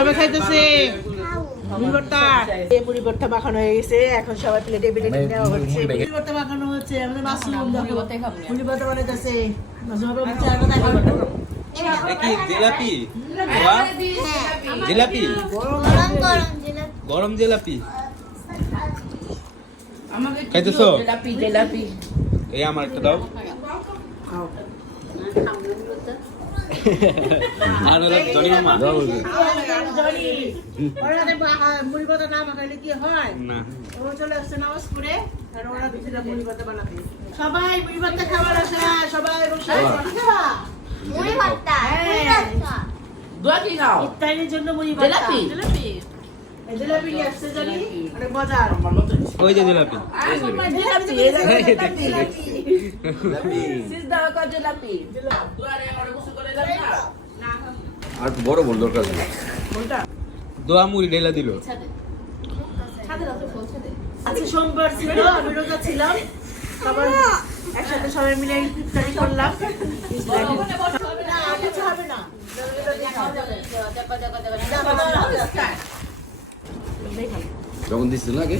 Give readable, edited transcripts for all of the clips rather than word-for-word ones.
সবাই খাইতেছে মুড়ি ভর্তা। এই মুড়ি ভর্তা মাখানো হয়ে গেছে, এখন সবাই প্লেটে প্লেটে নেওয়া হচ্ছে। মুড়ি ভর্তা মাখানো হচ্ছে, আমাদের মাসুম মুড়ি ভর্তা বানাইতেছে। মাসুম বাবা বলছে আর কথা খাবে না। কি জিলাপি? জিলাপি গরম জিলাপি খাইতেছো? জিলাপি এই আমার একটা দাও। আর হলো জনি মামা দাও। মুড়ি ভর্তা না মাখাইলে কি হয় না, ও চলে আসছে নামাজ পড়ে, আর ওরা দুজনে মুড়ি ভর্তা বানাবে। সবাই মুড়ি ভর্তা খাবার আসে, সবাই বসে খাবা। মুড়ি ভর্তা দোয়া কি খাও? ইফতারের জন্য মুড়ি ভর্তা। জিলাপি এই জিলাপি নিয়ে আসছে জানি, অনেক মজার। ওই যে জিলাপি। সিজদা কর জিলাপি। দুয়ারে আমারে গোসল করে যাবে না। আর একটু বড় বল দরকার ছিল। দোয়া মুড়ি ঢেলা দিল। আজকে সোমবার ছিল, আমি রোজা ছিলাম, তারপর একসাথে সবাই মিলে ইফতারি করলাম। না, আর কিছু হবে না। যখন দিচ্ছিল না আগে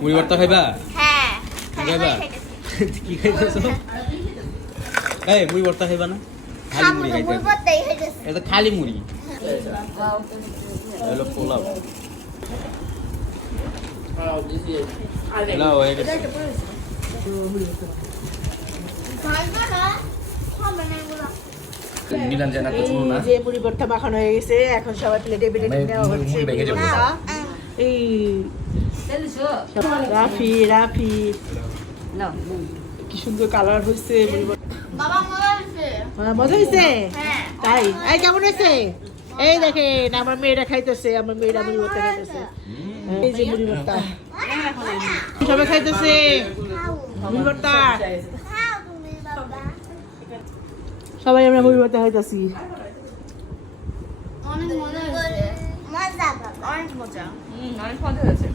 মুড়ি ভর্তা খাইবা? হ্যাঁ খাইবা? কি খাইতেছো? এই মুড়ি ভর্তা খাইবা না? খালি মুড়ি মুড়ি খাইতেছো? ভর্তাই খাইতেছে এটা খালি মুড়ি। হলো পোলাও। পোলাও হয়ে গেছে। ভালো না খাবে না এগুলো মিলান জানা তো শুনো না এই যে মুড়ি ভর্তা মাখানো হয়ে গেছে, এখন সবাই প্লেটে প্লেটে নেওয়া হচ্ছে। মুড়ি ভেঙে যাবে। এই রাফি রাফি কি সুন্দর কালার হয়েছে মুড়ি ভর্তা। বাবা মজা হয়েছে মজা হয়েছে? হ্যাঁ তাই? এই কেমন হয়েছে? এই দেখেন আমার মেয়েরা খাইতেছে, আমার মেয়েরা মুড়ি ভর্তা খাইতেছে। এই যে মুড়ি ভর্তা সবাই খাইতেছে মুড়ি ভর্তা। খাও তুমি বাবা সবাই আমরা মুড়ি ভর্তা খাইতেছি। অনেক মজা হয়েছে মজা বাবা অনেক মজা অনেক মজা হয়েছে।